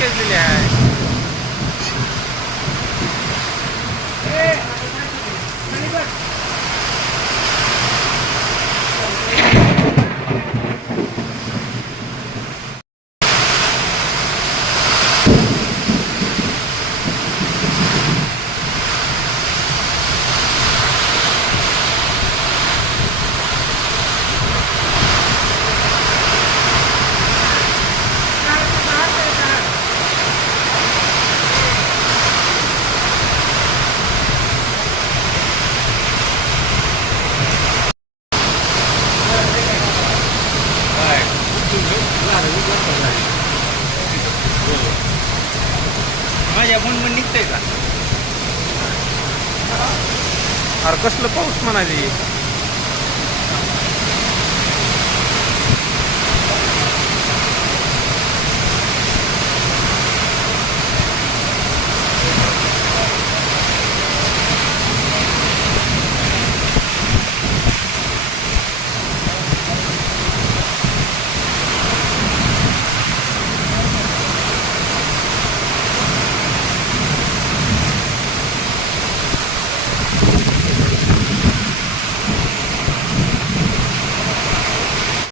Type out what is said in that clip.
谢谢你 माझ्या मुंबई निघतंय का? अरे कसलं पाऊस म्हणाली?